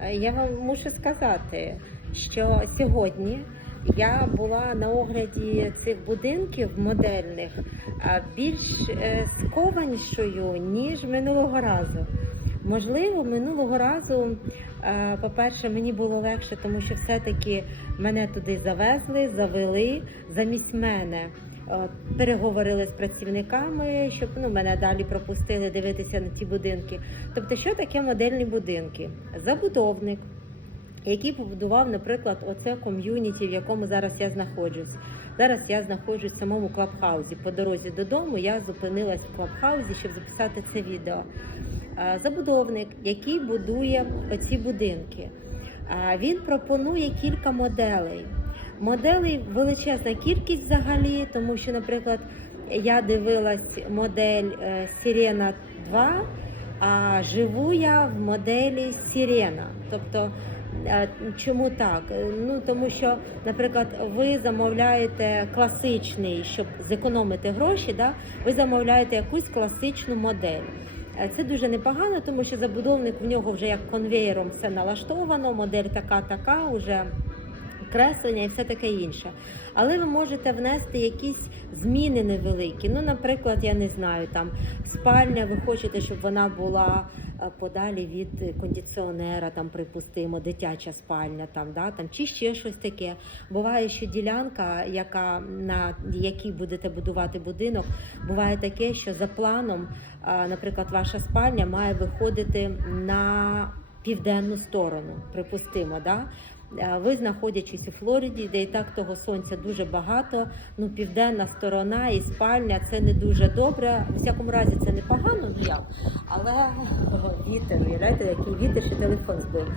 Е, Я вам мушу сказати, що сьогодні я була на огляді цих будинків модельних більш е, скованішою, ніж минулого разу. Можливо, минулого разу, е, по-перше, мені було легше, тому що все-таки мене туди завезли, завели замість мене. Е, Переговорили з працівниками, щоб ну, мене далі пропустили дивитися на ті будинки. Тобто, що таке модельні будинки? Забудовник, який побудував, наприклад, оце ком'юніті, в якому зараз я знаходжусь. Зараз я знаходжусь в самому клабхаузі. По дорозі додому я зупинилась в клабхаузі, щоб записати це відео. Забудовник, який будує оці будинки, він пропонує кілька моделей. Моделей величезна кількість взагалі, тому що, наприклад, я дивилась модель Сирена 2, а живу я в моделі Сирена. Тобто, е, чому так? Е, Ну тому що, наприклад, ви замовляєте класичний, щоб зекономити гроші, да? ви замовляєте якусь класичну модель. Е, Це дуже непогано, тому що забудовник в нього вже як конвеєром все налаштовано, модель така, така, вже креслення і все таке інше. Але ви можете внести якісь зміни невеликі. Ну, наприклад, я не знаю, там спальня, ви хочете, щоб вона була е, подалі від кондиціонера, там, припустимо, дитяча спальня, там, да, там, чи ще щось таке. Буває, що ділянка, яка, на якій будете будувати будинок, буває таке, що за планом, наприклад, ваша спальня має виходити на південну сторону, припустимо, да? Ви знаходячись у Флориді, де і так того сонця дуже багато. Ну, південна сторона і спальня це не дуже добре. У всякому разі, це не погано, ну як. Але О, вітер, уявляєте, який вітер, що телефон збив.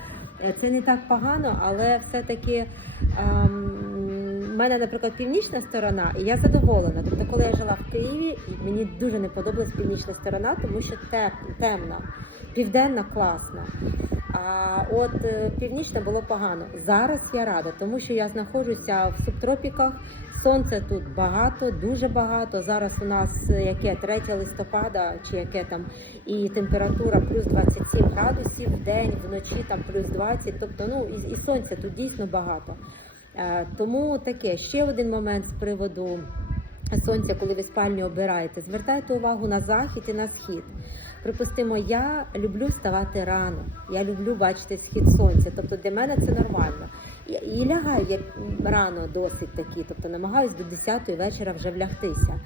Е, Це не так погано, але все-таки ем, в мене, наприклад, північна сторона, і я задоволена. Тобто, коли я жила в Києві, мені дуже не подобалась північна сторона, тому що теп, темна, південна класна. А от е, північна було погано. Зараз я рада, тому що я знаходжуся в субтропіках. Сонця тут багато, дуже багато. Зараз у нас е, яке 3 листопада, чи яке там, і температура плюс 27 градусів в день, вночі там плюс 20. Тобто, ну і, і сонця тут дійсно багато. Е, Тому таке ще один момент з приводу сонця, коли ви спальню обираєте. Звертайте увагу на захід і на схід. Припустимо, я люблю вставати рано. Я люблю бачити схід сонця. Тобто для мене це нормально. І, і лягаю я рано досить таки, тобто намагаюсь до 10 вечора вже влягтися.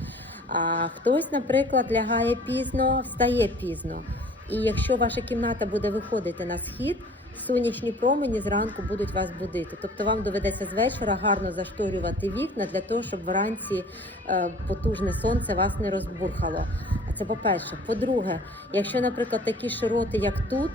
А хтось, наприклад, лягає пізно, встає пізно. І якщо ваша кімната буде виходити на схід, сонячні промені зранку будуть вас будити. Тобто вам доведеться з вечора гарно зашторювати вікна для того, щоб вранці е, потужне сонце вас не розбурхало. Це по-перше. По-друге, якщо, наприклад, такі широти, як тут,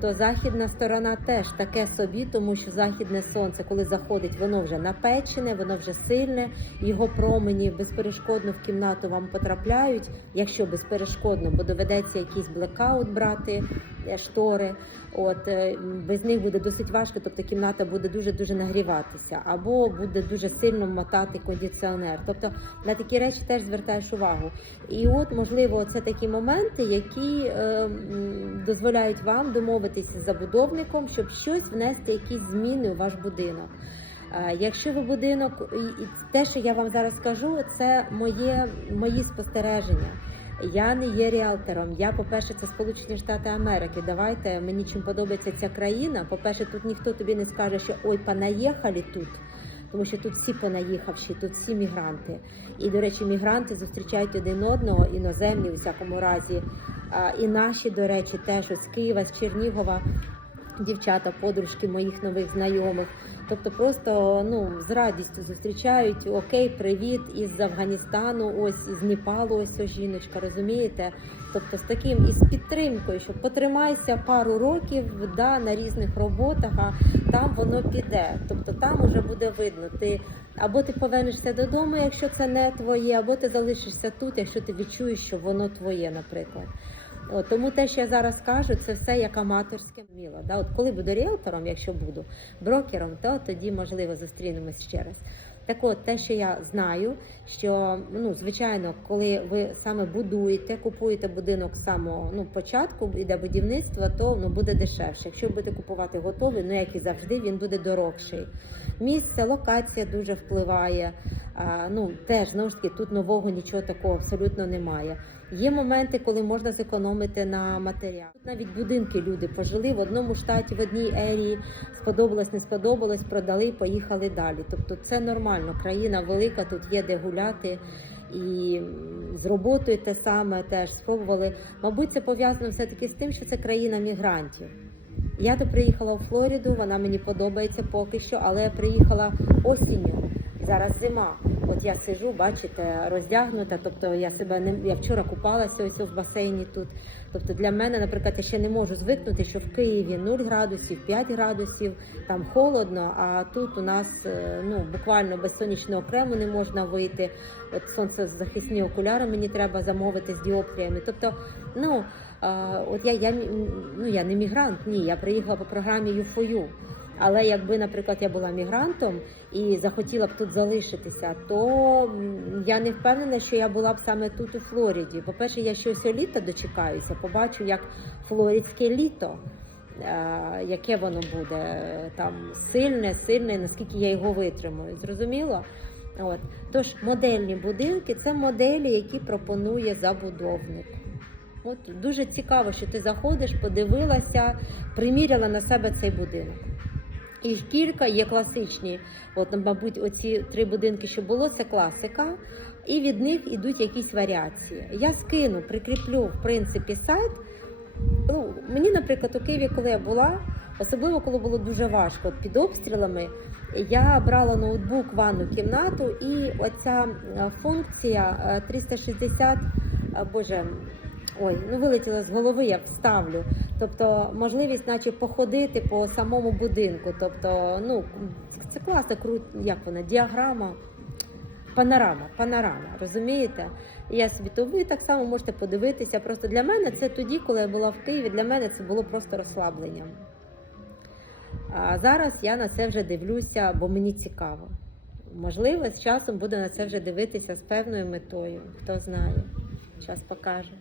то західна сторона теж таке собі, тому що західне сонце, коли заходить, воно вже напечене, воно вже сильне, його промені безперешкодно в кімнату вам потрапляють, якщо безперешкодно, бо доведеться якийсь блекаут брати, е, штори. От е, без них буде досить важко, тобто кімната буде дуже дуже нагріватися, або буде дуже сильно мотати кондиціонер. Тобто на такі речі теж звертаєш увагу. І от, можливо, це такі моменти, які е, дозволяють вам домовитися з забудовником, щоб щось внести, якісь зміни у ваш будинок. Е, Якщо ви будинок, і те, що я вам зараз скажу, це моє, мої спостереження. Я не є ріалтором. Я, по-перше, це Сполучені Штати Америки. Давайте мені чим подобається ця країна. По-перше, тут ніхто тобі не скаже, що ой, понаїхали тут. Тому що тут всі понаїхавші, тут всі мігранти. І, до речі, мігранти зустрічають один одного, іноземні у всякому разі. І наші, до речі, теж з Києва, з Чернігова, дівчата, подружки моїх нових знайомих. Тобто просто ну з радістю зустрічають окей, привіт із Афганістану, ось із Непалу, ось ось жіночка, розумієте? Тобто з таким із підтримкою, що потримайся пару років да, на різних роботах, а там воно піде. Тобто там уже буде видно. Ти або ти повернешся додому, якщо це не твоє, або ти залишишся тут, якщо ти відчуєш, що воно твоє, наприклад. От, тому те, що я зараз кажу, це все як аматорське міло. Да? От коли буду ріелтором, якщо буду брокером, то тоді можливо зустрінемось ще раз. Так от, те, що я знаю, що ну звичайно, коли ви саме будуєте, купуєте будинок з самого ну початку, іде будівництво, то ну буде дешевше. Якщо будете купувати готовий, ну як і завжди, він буде дорогший. Місце, локація дуже впливає. Ну теж знову ж таки тут нового нічого такого абсолютно немає. Є моменти, коли можна зекономити на матеріал. Тут навіть будинки люди пожили в одному штаті, в одній ерії, сподобалось, не сподобалось, продали, поїхали далі. Тобто це нормально. Країна велика, тут є де гуляти. І з роботою те саме теж спробували. Мабуть, це пов'язано все-таки з тим, що це країна мігрантів. Я то приїхала у Флориду, вона мені подобається поки що, але я приїхала осінню. Зараз зима. От я сижу, бачите, роздягнута. Тобто я себе не я вчора купалася ось в басейні тут. Тобто для мене, наприклад, я ще не можу звикнути, що в Києві 0 градусів, 5 градусів, там холодно. А тут у нас е, ну буквально без сонячного крему не можна вийти. От сонцезахисні окуляри мені треба замовити з діоптріями. Тобто, ну от я, я ну я не мігрант, ні, я приїхала по програмі U4U. Але якби, наприклад, я була мігрантом і захотіла б тут залишитися, то я не впевнена, що я була б саме тут у Флориді. По-перше, я ще ось літа дочекаюся, побачу, як флоридське літо, е, яке воно буде там сильне, сильне, наскільки я його витримую. Зрозуміло? От. Тож модельні будинки це моделі, які пропонує забудовник. От дуже цікаво, що ти заходиш, подивилася, приміряла на себе цей будинок. І кілька є класичні. От, мабуть, оці три будинки, що було, це класика, і від них ідуть якісь варіації. Я скину, прикріплю в принципі сайт. Ну, мені, наприклад, у Києві, коли я була, особливо коли було дуже важко під обстрілами, я брала ноутбук, ванну кімнату, і оця е, функція е, 360, е, боже, ой, ну вилетіла з голови, я вставлю. Тобто можливість, наче походити по самому будинку. Тобто, ну це класно, крут, як вона, діаграма. Панорама, панорама, розумієте? І я собі, то ви так само можете подивитися. Просто для мене це тоді, коли я була в Києві, для мене це було просто розслабленням. А зараз я на це вже дивлюся, бо мені цікаво. Можливо, з часом буду на це вже дивитися з певною метою. Хто знає, час покаже.